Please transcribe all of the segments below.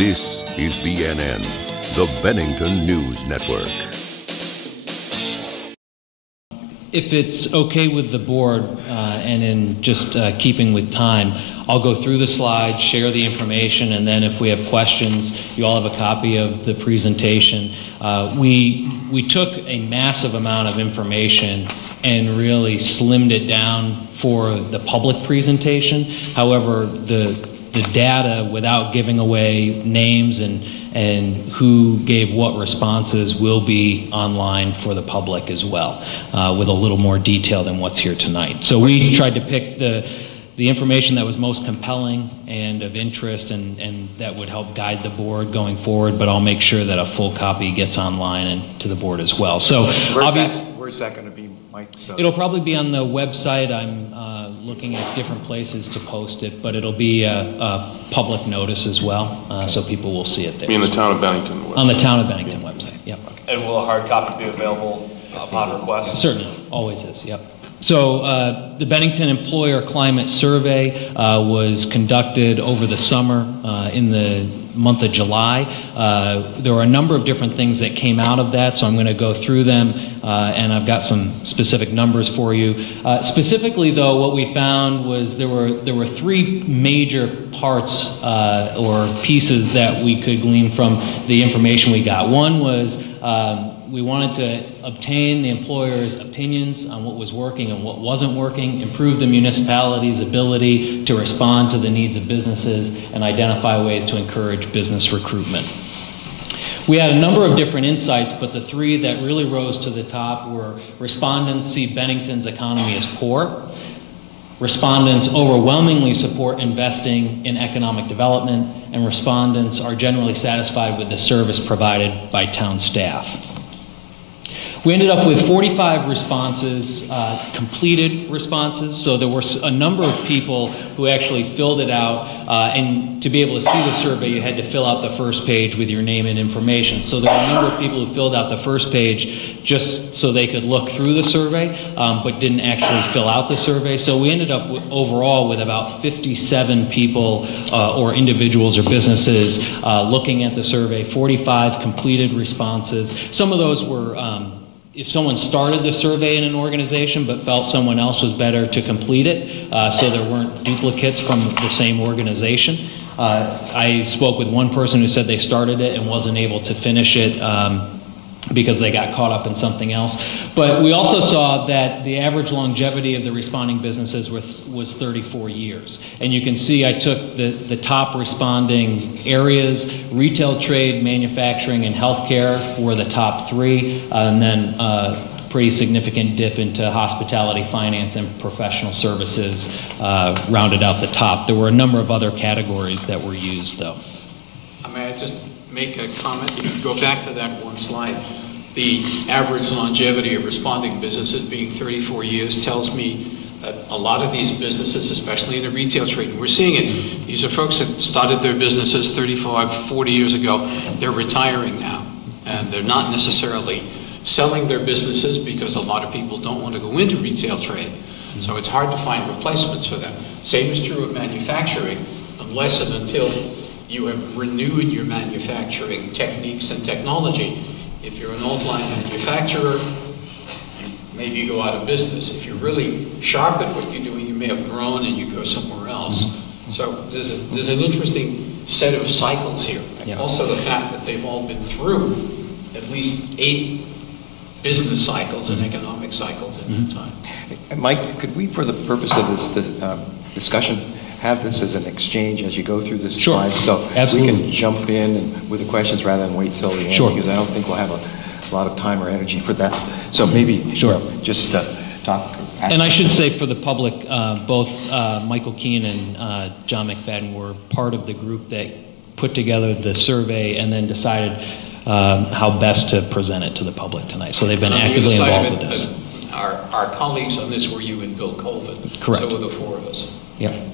This is BNN, the Bennington News Network. If it's okay with the board, and in just keeping with time, I'll go through the slides, share the information, and then if we have questions, you all have a copy of the presentation. We took a massive amount of information and really slimmed it down for the public presentation. However, the data, without giving away names and who gave what responses, will be online for the public as well, with a little more detail than what's here tonight. So we tried to pick the information that was most compelling and of interest, and that would help guide the board going forward, but I'll make sure that a full copy gets online and to the board as well. So where's that going to be, Mike? So it'll probably be on the website. I'm looking at different places to post it, but it'll be a public notice as well, so people will see it there. You mean the Town of Bennington website? On the Town of Bennington website, yep. Okay. And will a hard copy be available upon request? Certainly, always is, yep. So the Bennington Employer Climate Survey was conducted over the summer in the month of July. There were a number of different things that came out of that, so I'm going to go through them, and I've got some specific numbers for you. Specifically, though, what we found was there were three major parts or pieces that we could glean from the information we got. One was we wanted to obtain the employer's opinions on what was working and what wasn't working, improve the municipality's ability to respond to the needs of businesses, and identify ways to encourage business recruitment. We had a number of different insights, but the three that really rose to the top were: respondents see Bennington's economy as poor, respondents overwhelmingly support investing in economic development, and respondents are generally satisfied with the service provided by town staff. We ended up with 45 responses, completed responses, so there were a number of people who actually filled it out, and to be able to see the survey, you had to fill out the first page with your name and information. So there were a number of people who filled out the first page just so they could look through the survey, but didn't actually fill out the survey. So we ended up overall with about 57 people or individuals or businesses looking at the survey, 45 completed responses. Some of those were if someone started the survey in an organization but felt someone else was better to complete it, so there weren't duplicates from the same organization. I spoke with one person who said they started it and wasn't able to finish it because they got caught up in something else. But we also saw that the average longevity of the responding businesses was 34 years. And you can see I took the top responding areas: retail, trade, manufacturing, and healthcare were the top three, and then pretty significant dip into hospitality, finance, and professional services rounded out the top. There were a number of other categories that were used, though. May I just make a comment? If you go back to that one slide, the average longevity of responding businesses being 34 years tells me that a lot of these businesses, especially in the retail trade, and we're seeing it, these are folks that started their businesses 35, 40 years ago. They're retiring now, and they're not necessarily selling their businesses because a lot of people don't want to go into retail trade. So it's hard to find replacements for them. Same is true of manufacturing, unless and until you have renewed your manufacturing techniques and technology. If you're an old line manufacturer, maybe you go out of business. If you're really sharp at what you're doing, you may have grown and you go somewhere else. So there's an interesting set of cycles here. Yeah. Also the fact that they've all been through at least 8 business cycles and economic cycles at that time. Mike, could we, for the purpose of this discussion, have this as an exchange as you go through this slide, so absolutely, we can jump in and with the questions rather than wait till the end, because I don't think we'll have a lot of time or energy for that. So maybe just talk. And I should say for the public, both Michael Keane and John McFadden were part of the group that put together the survey and then decided how best to present it to the public tonight. So they've been actively involved with this. Our colleagues on this were you and Bill Colvin. Correct. So were the 4 of us. Yeah.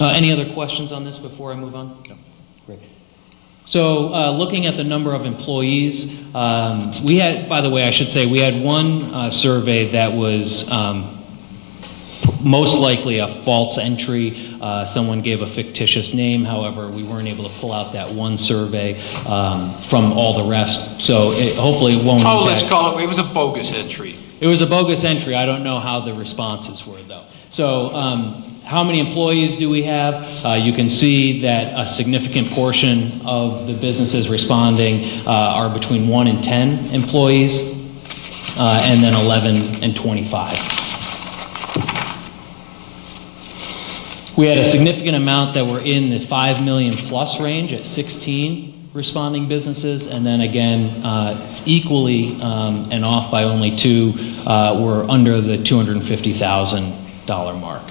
Any other questions on this before I move on? No. Great. So looking at the number of employees, we had, by the way, I should say, we had one survey that was most likely a false entry. Someone gave a fictitious name. However, we weren't able to pull out that one survey from all the rest. So hopefully it won't. Oh, let's call it, it was a bogus entry. It was a bogus entry. I don't know how the responses were, though. So how many employees do we have? You can see that a significant portion of the businesses responding are between 1 and 10 employees, and then 11 and 25. We had a significant amount that were in the 5 million plus range at 16 responding businesses, and then again, equally and off by only 2 were under the $250,000 mark.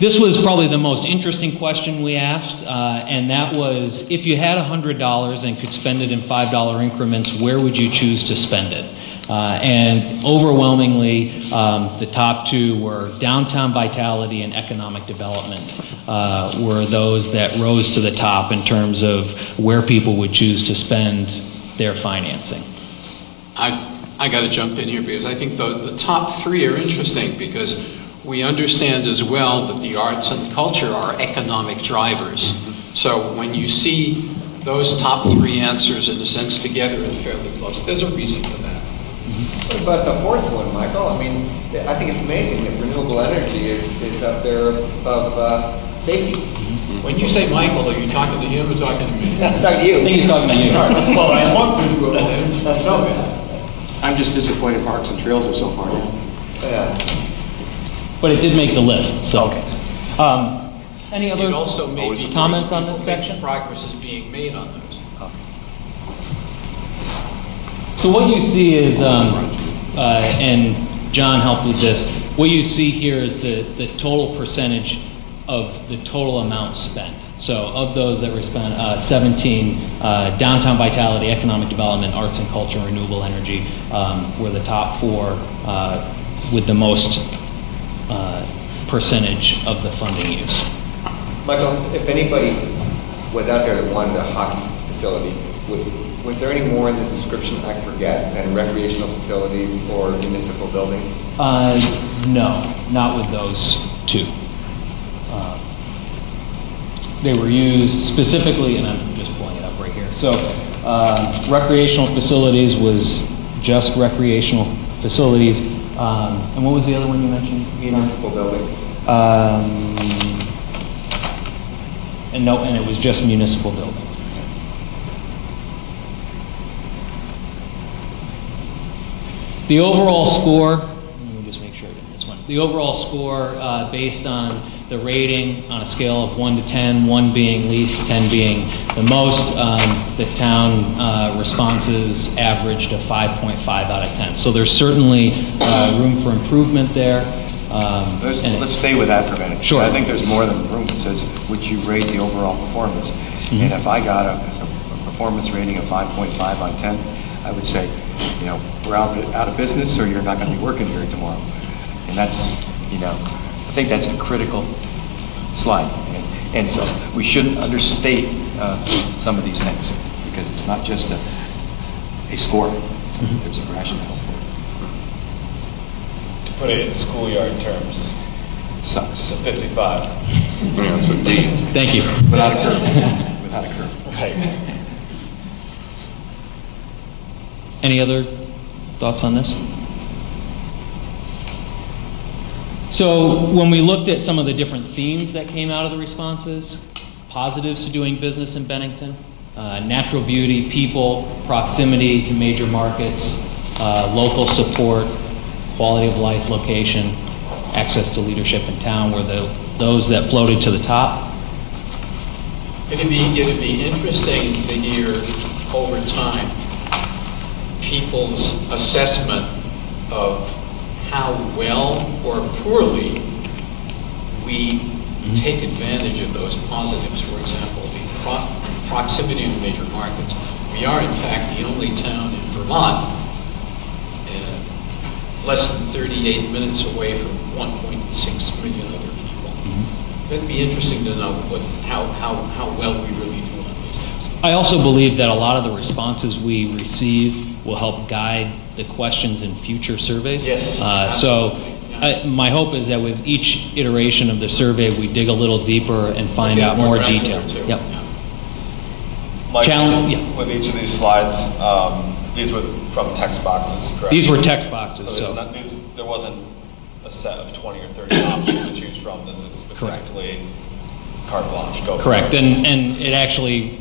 This was probably the most interesting question we asked, and that was, if you had $100 and could spend it in $5 increments, where would you choose to spend it? And overwhelmingly, the top 2 were downtown vitality and economic development were those that rose to the top in terms of where people would choose to spend their financing. I got to jump in here because I think the top 3 are interesting, because we understand as well that the arts and culture are economic drivers. So when you see those top 3 answers in a sense together and fairly close, there's a reason for that. What about the 4th one, Michael? I mean, I think it's amazing that renewable energy is up there of safety. When you say Michael, are you talking to him or talking to me? I'm talking to you. I think he's talking to you. Well, I want renewable energy. I'm just disappointed parks and trails are so far down. Yeah. But it did make the list, so. Okay. Any other It also may be comments on this section? Progress is being made on those. So what you see is, and John helped with this, what you see here is the total percentage of the total amount spent. So of those that were spent, 17, downtown vitality, economic development, arts and culture, and renewable energy were the top 4 with the most percentage of the funding use. Michael, if anybody was out there that wanted a hockey facility, was there any more in the description I forget than recreational facilities or municipal buildings? No, not with those 2. They were used specifically, and I'm just pulling it up right here. So recreational facilities was just recreational facilities. And what was the other one you mentioned? Municipal buildings. And it was just municipal buildings. The overall score, let me just make sure I get this one. The overall score based on the rating on a scale of 1 to 10, 1 being least, 10 being the most, the town responses averaged a 5.5 out of 10. So there's certainly room for improvement there. Let's stay with that for a minute. Sure. I think there's more than room. It says, would you rate the overall performance? Mm-hmm. And if I got a performance rating of 5.5 on 10, I would say, we're out of business, or you're not going to be working here tomorrow. And that's, I think that's a critical slide. And so we shouldn't understate some of these things, because it's not just a score. There's a rationale for it. To put it in schoolyard terms, Sucks. it's a 55. Yeah, so D. Thank you. Without a curve. Without a curve. Right. Any other thoughts on this? So when we looked at some of the different themes that came out of the responses, positives to doing business in Bennington, natural beauty, people, proximity to major markets, local support, quality of life, location, access to leadership in town were those that floated to the top. It'd be interesting to hear over time people's assessment of how well or poorly we take advantage of those positives. For example, the proximity to major markets. We are, in fact, the only town in Vermont less than 38 minutes away from 1.6 million other people. It'd be interesting to know how well we really do on these things. I also believe that a lot of the responses we receive will help guide the questions in future surveys. Yes. So My hope is that with each iteration of the survey, we dig a little deeper and find out more detail. Yep. Yeah. Mike, Yeah. with each of these slides, these were from text boxes, correct? These were text boxes. So there wasn't a set of 20 or 30 options to choose from. This is specifically carte blanche. Go Correct. And it actually,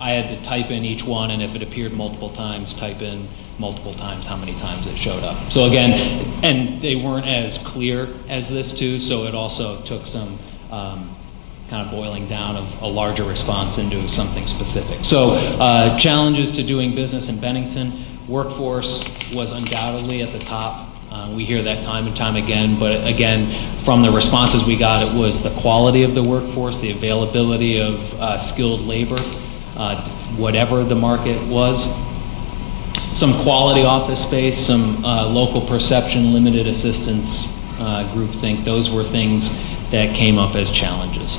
I had to type in each one, and if it appeared multiple times, type in multiple times how many times it showed up. So again, and they weren't as clear as this too, so it also took some kind of boiling down of a larger response into something specific. So challenges to doing business in Bennington. Workforce was undoubtedly at the top. We hear that time and time again, but again, from the responses we got, it was the quality of the workforce, the availability of skilled labor, whatever the market was. Some quality office space, some local perception, limited assistance, groupthink. Those were things that came up as challenges.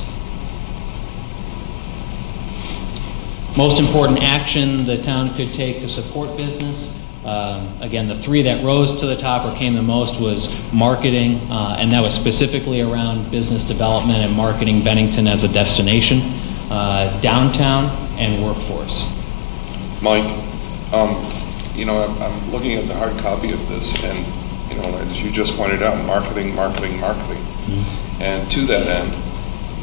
Most important action the town could take to support business. Again, the three that rose to the top or came the most was marketing, and that was specifically around business development and marketing Bennington as a destination, downtown, and workforce. Mike, I'm looking at the hard copy of this, and as you just pointed out, marketing. Mm-hmm. And to that end,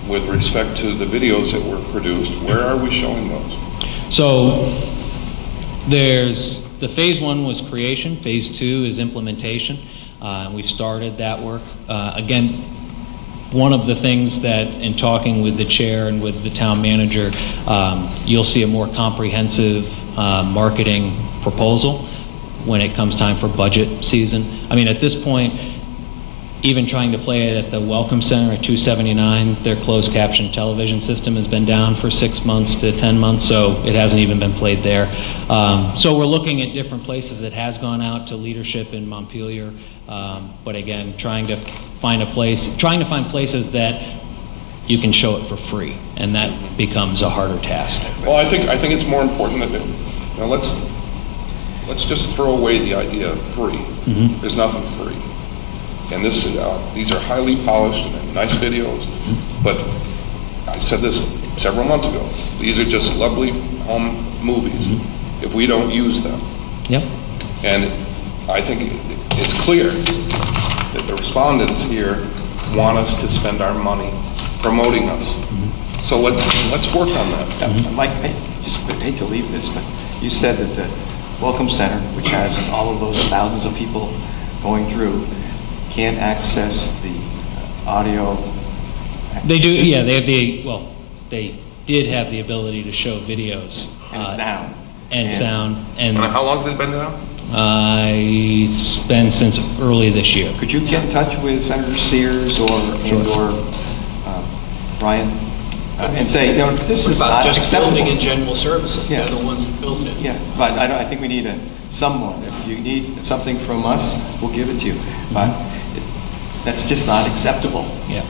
with respect to the videos that were produced, where are we showing those? So the phase one was creation, phase two is implementation. We've started that work. Again, one of the things that in talking with the chair and with the town manager, you'll see a more comprehensive marketing proposal when it comes time for budget season. I mean, at this point, even trying to play it at the Welcome Center at 279, their closed caption television system has been down for 6 months to 10 months, so it hasn't even been played there. So we're looking at different places. It has gone out to leadership in Montpelier, but again, trying to find places that you can show it for free, and that becomes a harder task. Well, I think it's more important that let's just throw away the idea of free. Mm-hmm. There's nothing free. And these are highly polished and nice videos, but I said this several months ago. These are just lovely home movies if we don't use them. Yep. And I think it's clear that the respondents here want us to spend our money promoting us. Mm-hmm. So let's work on that. Mike, I just hate to leave this, but you said that the Welcome Center, which has all of those thousands of people going through, can't access the audio. They do, yeah. They did have the ability to show videos. And it's down. And sound. And how long has it been down? It's been since early this year. Could you get in touch with Senator Sears or Ryan and say, this is not just acceptable. Building in general services. Yeah. They're the ones that built it. Yeah, but I think we need someone. If you need something from us, we'll give it to you. But that's just not acceptable. Yeah,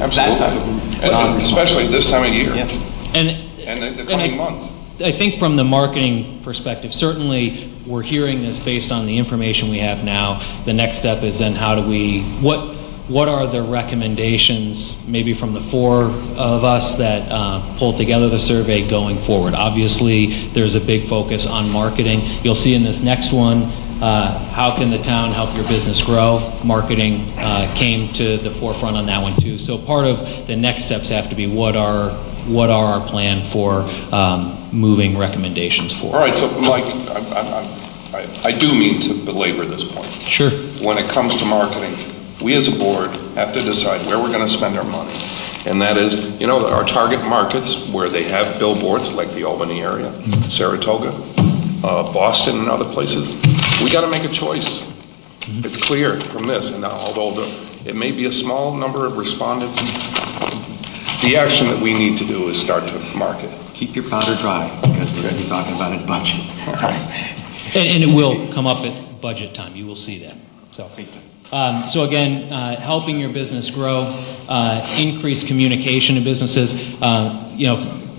absolutely. Especially this time of year. Yeah. And the coming months. I think from the marketing perspective, certainly we're hearing this based on the information we have now. The next step is then what are the recommendations, maybe from the four of us that pulled together the survey going forward? Obviously, there's a big focus on marketing. You'll see in this next one, how can the town help your business grow? Marketing came to the forefront on that one too. So part of the next steps have to be what are our plan for moving recommendations forward. All right, so Mike, I do mean to belabor this point. Sure. When it comes to marketing, we as a board have to decide where we're going to spend our money. And that is, our target markets where they have billboards, like the Albany area, Saratoga, Boston and other places. We got to make a choice. It's clear from this, and although it may be a small number of respondents, the action that we need to do is start to market. Keep your powder dry, because we're going to be talking about it budget. And it will come up at budget time. You will see that. So again, helping your business grow, increase communication to businesses.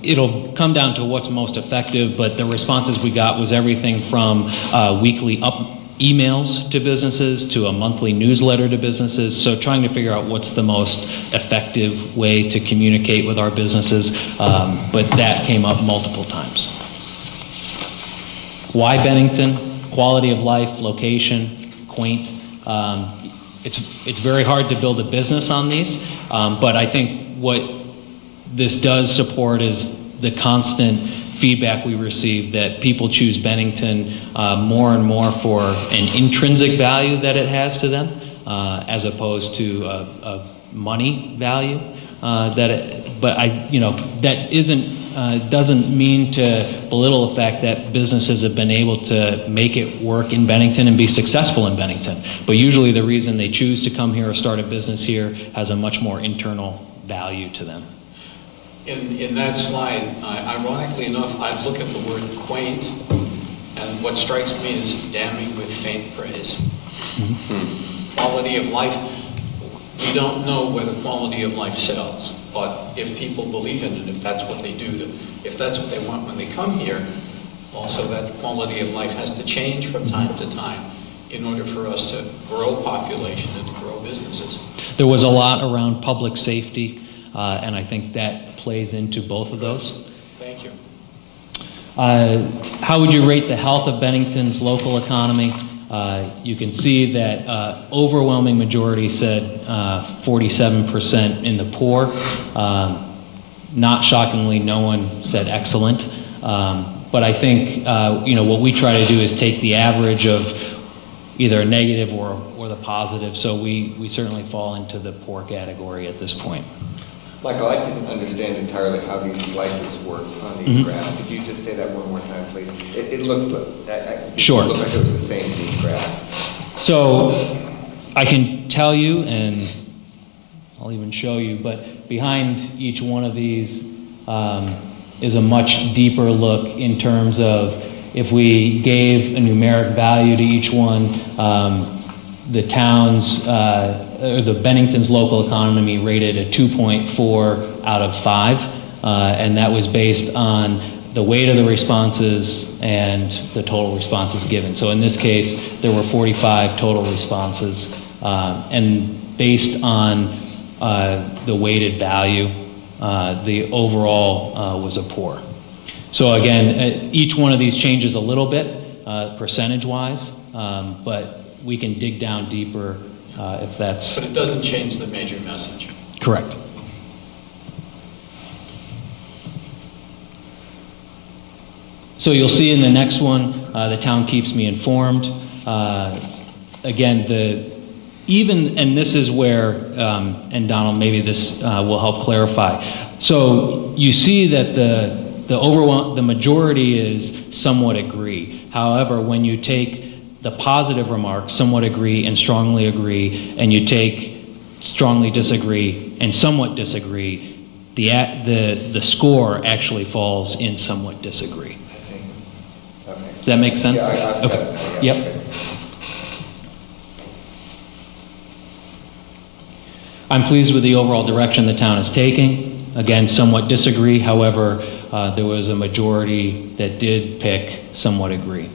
It'll come down to what's most effective, but the responses we got was everything from weekly emails to businesses, to a monthly newsletter to businesses, so trying to figure out what's the most effective way to communicate with our businesses, but that came up multiple times. Why Bennington? Quality of life, location, quaint. It's very hard to build a business on these, but I think what this does support is the constant feedback we receive that people choose Bennington more and more for an intrinsic value that it has to them, as opposed to a money value. That doesn't mean to belittle the fact that businesses have been able to make it work in Bennington and be successful in Bennington. But usually the reason they choose to come here or start a business here has a much more internal value to them. In that slide, ironically enough, I look at the word quaint, and what strikes me is damning with faint praise. Mm-hmm. Quality of life, we don't know whether quality of life sells, but if people believe in it, if that's what they do, if that's what they want when they come here, also that quality of life has to change from time to time in order for us to grow population and to grow businesses. There was a lot around public safety, and I think that plays into both of those. Thank you. How would you rate the health of Bennington's local economy? You can see that overwhelming majority said 47% in the poor. Not shockingly, no one said excellent. But I think what we try to do is take the average of either a negative or the positive. So we certainly fall into the poor category at this point. Michael, I didn't understand entirely how these slices worked on these graphs. Could you just say that one more time, please? It looked like it was the same graph. So I can tell you, and I'll even show you, but behind each one of these is a much deeper look in terms of if we gave a numeric value to each one, the town's, the Bennington's local economy rated a 2.4 out of 5, and that was based on the weight of the responses and the total responses given. So in this case, there were 45 total responses, and based on the weighted value, the overall was a poor. So again, each one of these changes a little bit, percentage-wise, but we can dig down deeper if that's... But it doesn't change the major message. Correct. So you'll see in the next one, the town keeps me informed. Again, and this is where, and Donald, maybe this will help clarify. So you see that the majority is somewhat agree. However, when you take the positive remarks, somewhat agree and strongly agree, and you take strongly disagree and somewhat disagree, the score actually falls in somewhat disagree. I see. Okay. Does that make sense? Yeah, okay. Yep. Okay. I'm pleased with the overall direction the town is taking. Again, somewhat disagree. However, there was a majority that did pick somewhat agree.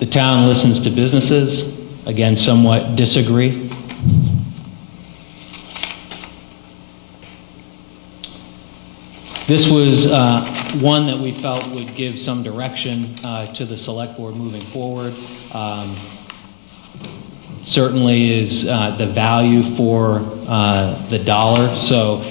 The town listens to businesses. Again, somewhat disagree. This was one that we felt would give some direction to the select board moving forward. Certainly is the value for the dollar. So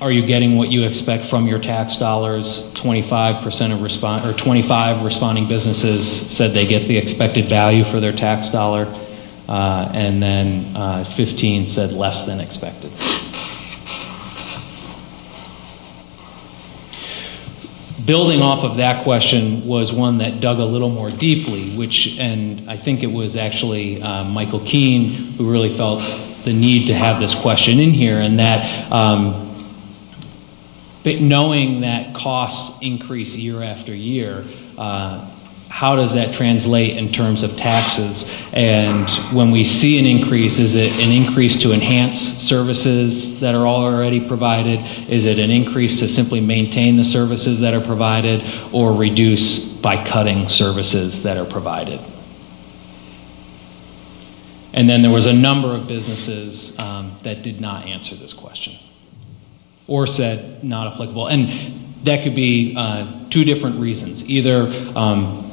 are you getting what you expect from your tax dollars? 25% of 25 responding businesses said they get the expected value for their tax dollar, and then 15 said less than expected. Building off of that question was one that dug a little more deeply, and I think it was actually Michael Keene who really felt the need to have this question in here, and that but knowing that costs increase year after year, how does that translate in terms of taxes? And when we see an increase, is it an increase to enhance services that are already provided? Is it an increase to simply maintain the services that are provided, or reduce by cutting services that are provided? And then there was a number of businesses that did not answer this question or said not applicable. And that could be two different reasons. Either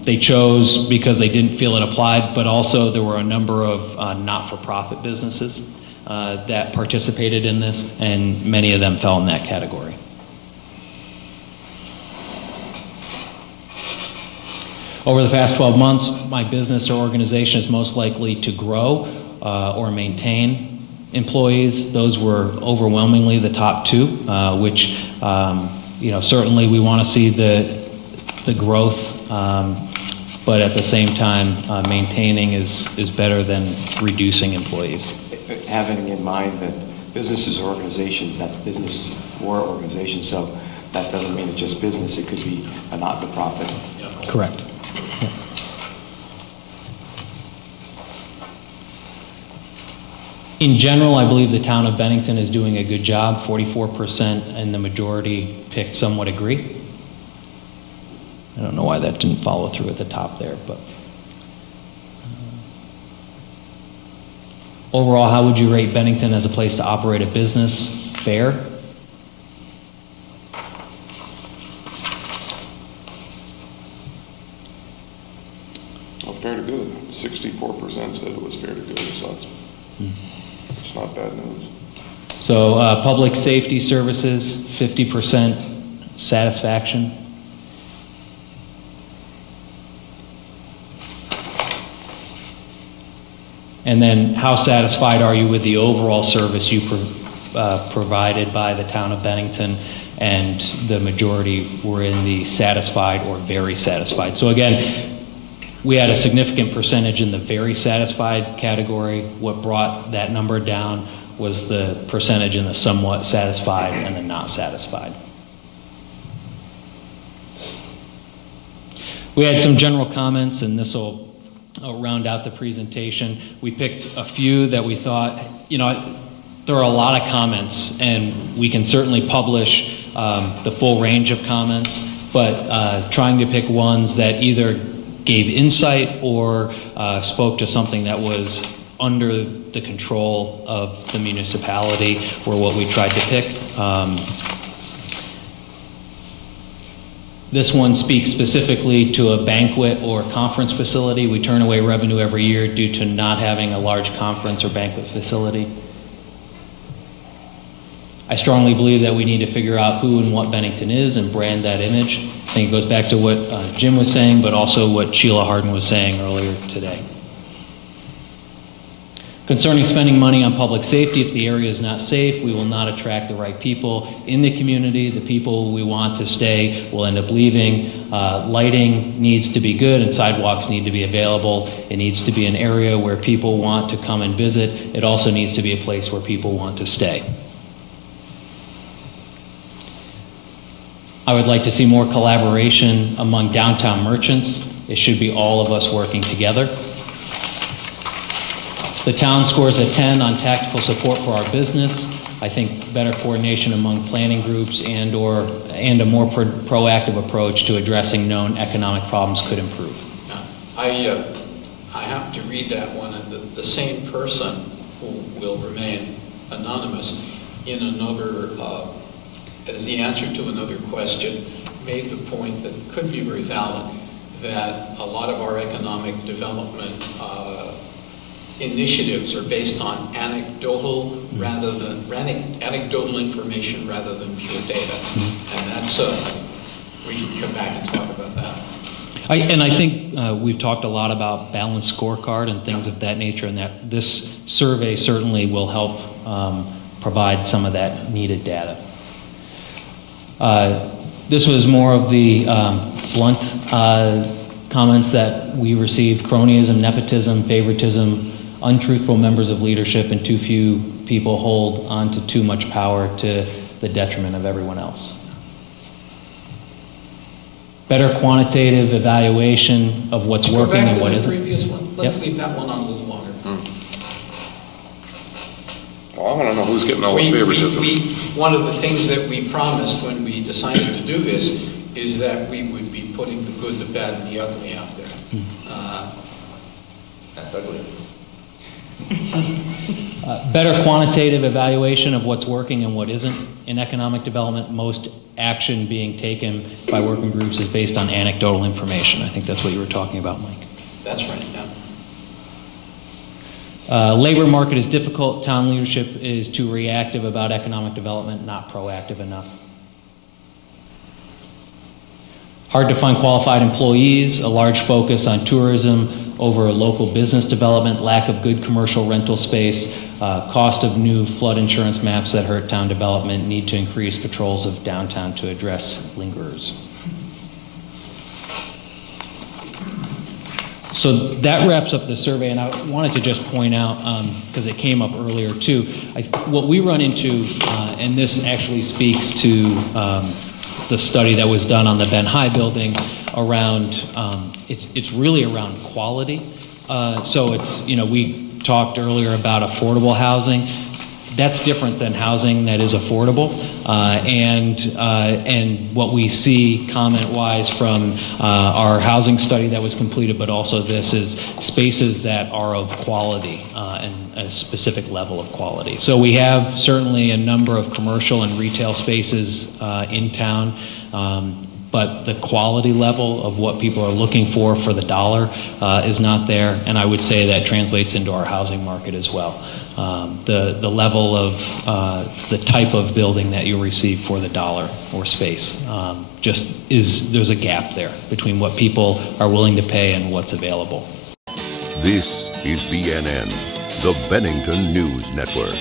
they chose because they didn't feel it applied, but also there were a number of not-for-profit businesses that participated in this, and many of them fell in that category. Over the past 12 months, my business or organization is most likely to grow or maintain employees. Those were overwhelmingly the top two, which certainly we want to see the growth, but at the same time, maintaining is better than reducing employees. Having in mind that businesses or organizations, that's business or organization, so that doesn't mean it's just business, it could be a not-for-profit. Correct. Yeah. In general, I believe the town of Bennington is doing a good job. 44% and the majority picked somewhat agree. I don't know why that didn't follow through at the top there, but overall, how would you rate Bennington as a place to operate a business? Fair. Well, fair to good. 64% said it was fair to good, so it's not bad news. So public safety services, 50% satisfaction. And then how satisfied are you with the overall service you provided by the town of Bennington? And the majority were in the satisfied or very satisfied. So again, we had a significant percentage in the very satisfied category. What brought that number down was the percentage in the somewhat satisfied and the not satisfied. We had some general comments, and this will round out the presentation. We picked a few that we thought, there are a lot of comments, and we can certainly publish the full range of comments, but trying to pick ones that either gave insight or spoke to something that was under the control of the municipality were what we tried to pick. This one speaks specifically to a banquet or conference facility. We turn away revenue every year due to not having a large conference or banquet facility. I strongly believe that we need to figure out who and what Bennington is and brand that image. I think it goes back to what Jim was saying, but also what Sheila Harden was saying earlier today. Concerning spending money on public safety, if the area is not safe, we will not attract the right people in the community. The people we want to stay will end up leaving. Lighting needs to be good and sidewalks need to be available. It needs to be an area where people want to come and visit. It also needs to be a place where people want to stay. I would like to see more collaboration among downtown merchants. It should be all of us working together. The town scores a 10 on tactical support for our business. I think better coordination among planning groups and a more proactive approach to addressing known economic problems could improve. I have to read that one, and the same person who will remain anonymous in another, as the answer to another question, made the point that could be very valid, that a lot of our economic development initiatives are based on anecdotal information rather than pure data, and that's we can come back and talk about that. I think we've talked a lot about balanced scorecard and things of that nature, and that this survey certainly will help provide some of that needed data. This was more of the blunt comments that we received: cronyism, nepotism, favoritism, untruthful members of leadership, and too few people hold on to too much power to the detriment of everyone else. Better quantitative evaluation of what's working and what isn't. Go back to the previous one. Let's leave that one on a little longer. Well, I want to know who's getting all the favoritism. One of the things that we promised when we decided to do this is that we would be putting the good, the bad, and the ugly out there. That's ugly. Better quantitative evaluation of what's working and what isn't in economic development. Most action being taken by working groups is based on anecdotal information. I think that's what you were talking about, Mike. That's right, yeah. Labor market is difficult. Town leadership is too reactive about economic development, not proactive enough. Hard to find qualified employees, a large focus on tourism over local business development, lack of good commercial rental space, cost of new flood insurance maps that hurt town development, need to increase patrols of downtown to address lingerers. So that wraps up the survey, and I wanted to just point out, because it came up earlier too, what we run into, and this actually speaks to the study that was done on the Ben High building around, it's really around quality. So it's, we talked earlier about affordable housing. That's different than housing that is affordable, and what we see comment-wise from our housing study that was completed, but also this is spaces that are of quality and a specific level of quality. So we have certainly a number of commercial and retail spaces in town, but the quality level of what people are looking for the dollar is not there, and I would say that translates into our housing market as well. The level of the type of building that you receive for the dollar or space there's a gap there between what people are willing to pay and what's available. This is BNN, the Bennington News Network.